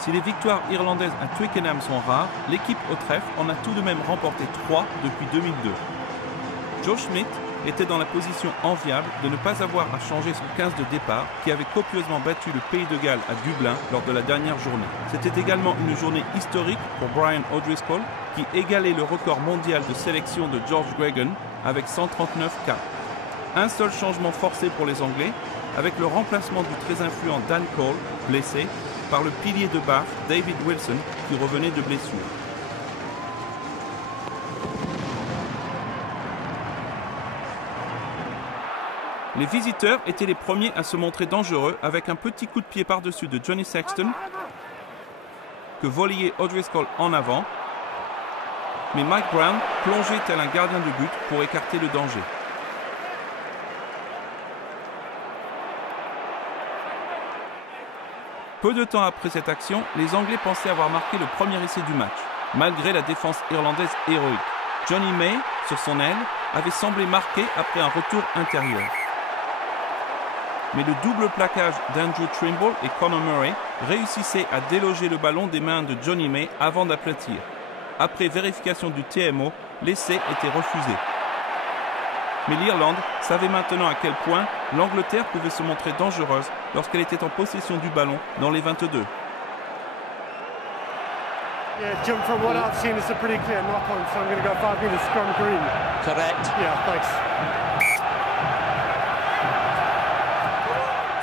Si les victoires irlandaises à Twickenham sont rares, l'équipe au trèfle en a tout de même remporté 3 depuis 2002. Joe Schmidt était dans la position enviable de ne pas avoir à changer son 15 de départ qui avait copieusement battu le Pays de Galles à Dublin lors de la dernière journée. C'était également une journée historique pour Brian O'Driscoll qui égalait le record mondial de sélection de George Gregan avec 139 cas. Un seul changement forcé pour les Anglais avec le remplacement du très influent Dan Cole, blessé, par le pilier de Bath David Wilson qui revenait de blessure. Les visiteurs étaient les premiers à se montrer dangereux avec un petit coup de pied par-dessus de Johnny Sexton que volleyait O'Driscoll en avant, mais Mike Brown plongeait tel un gardien de but pour écarter le danger. Peu de temps après cette action, les Anglais pensaient avoir marqué le premier essai du match, malgré la défense irlandaise héroïque. Johnny May, sur son aile, avait semblé marqué après un retour intérieur. Mais le double plaquage d'Andrew Trimble et Conor Murray réussissait à déloger le ballon des mains de Johnny May avant d'aplatir. Après vérification du TMO, l'essai était refusé. Mais l'Irlande savait maintenant à quel point l'Angleterre pouvait se montrer dangereuse lorsqu'elle était en possession du ballon dans les 22. Yeah, Jim, from what I've seen, it's a pretty clear knock-on, so I'm going to go 5 minutes scrum green. Correct. Yeah, thanks.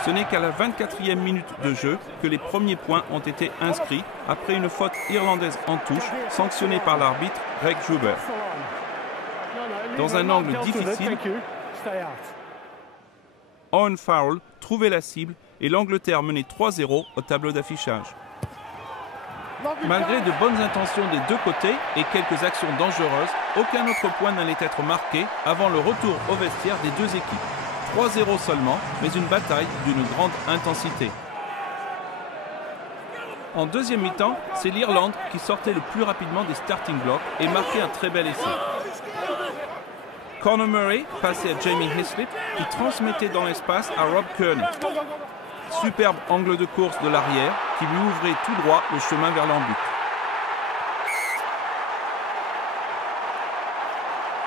Ce n'est qu'à la 24e minute de jeu que les premiers points ont été inscrits après une faute irlandaise en touche sanctionnée par l'arbitre Greg Joubert. Dans un angle difficile, Owen Farrell trouvait la cible et l'Angleterre menait 3-0 au tableau d'affichage. Malgré de bonnes intentions des deux côtés et quelques actions dangereuses, aucun autre point n'allait être marqué avant le retour au vestiaire des deux équipes. 3-0 seulement, mais une bataille d'une grande intensité. En deuxième mi-temps, c'est l'Irlande qui sortait le plus rapidement des starting blocks et marquait un très bel essai. Conor Murray passait à Jamie Hislop qui transmettait dans l'espace à Rob Kearney. Superbe angle de course de l'arrière qui lui ouvrait tout droit le chemin vers l'en-but.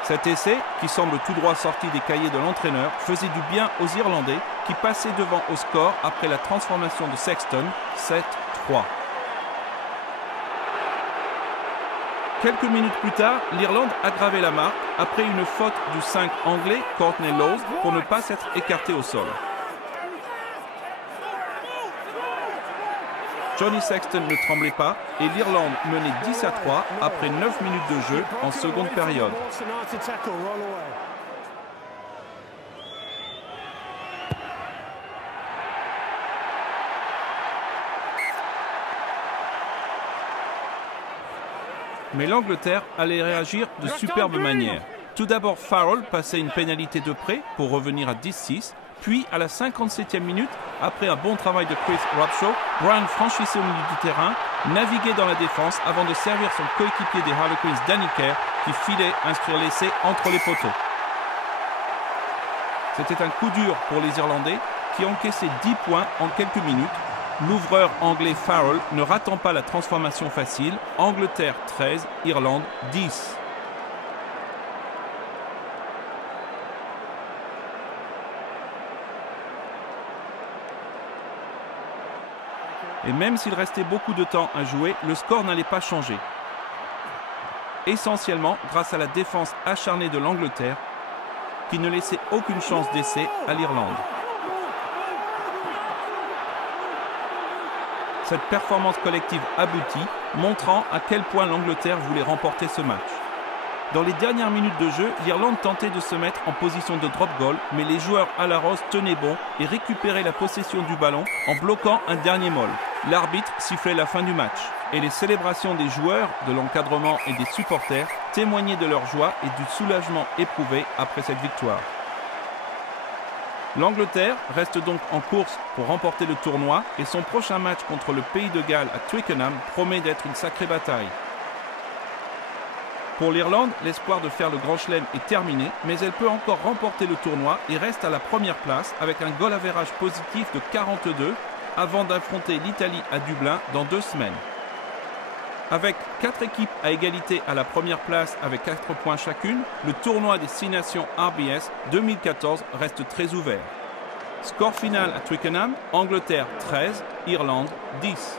Cet essai, qui semble tout droit sorti des cahiers de l'entraîneur, faisait du bien aux Irlandais qui passaient devant au score après la transformation de Sexton, 7-3. Quelques minutes plus tard, l'Irlande aggravait la marque après une faute du 5 anglais Courtney Lawes pour ne pas s'être écarté au sol. Johnny Sexton ne tremblait pas et l'Irlande menait 10-3 après 9 minutes de jeu en seconde période. Mais l'Angleterre allait réagir de superbe manière. Tout d'abord, Farrell passait une pénalité de près pour revenir à 10-6. Puis, à la 57e minute, après un bon travail de Chris Robshaw, Brian franchissait au milieu du terrain, naviguait dans la défense avant de servir son coéquipier des Harlequins, Danny Kerr, qui filait inscrire l'essai entre les poteaux. C'était un coup dur pour les Irlandais, qui encaissaient 10 points en quelques minutes. L'ouvreur anglais Farrell ne ratant pas la transformation facile, Angleterre 13, Irlande 10. Et même s'il restait beaucoup de temps à jouer, le score n'allait pas changer. Essentiellement grâce à la défense acharnée de l'Angleterre, qui ne laissait aucune chance d'essai à l'Irlande. Cette performance collective aboutit, montrant à quel point l'Angleterre voulait remporter ce match. Dans les dernières minutes de jeu, l'Irlande tentait de se mettre en position de drop goal, mais les joueurs à la rose tenaient bon et récupéraient la possession du ballon en bloquant un dernier molle. L'arbitre sifflait la fin du match et les célébrations des joueurs, de l'encadrement et des supporters témoignaient de leur joie et du soulagement éprouvé après cette victoire. L'Angleterre reste donc en course pour remporter le tournoi et son prochain match contre le Pays de Galles à Twickenham promet d'être une sacrée bataille. Pour l'Irlande, l'espoir de faire le Grand Chelem est terminé, mais elle peut encore remporter le tournoi et reste à la première place avec un goal average positif de 42 avant d'affronter l'Italie à Dublin dans 2 semaines. Avec 4 équipes à égalité à la première place avec 4 points chacune, le tournoi des 6 nations RBS 2014 reste très ouvert. Score final à Twickenham, Angleterre 13, Irlande 10.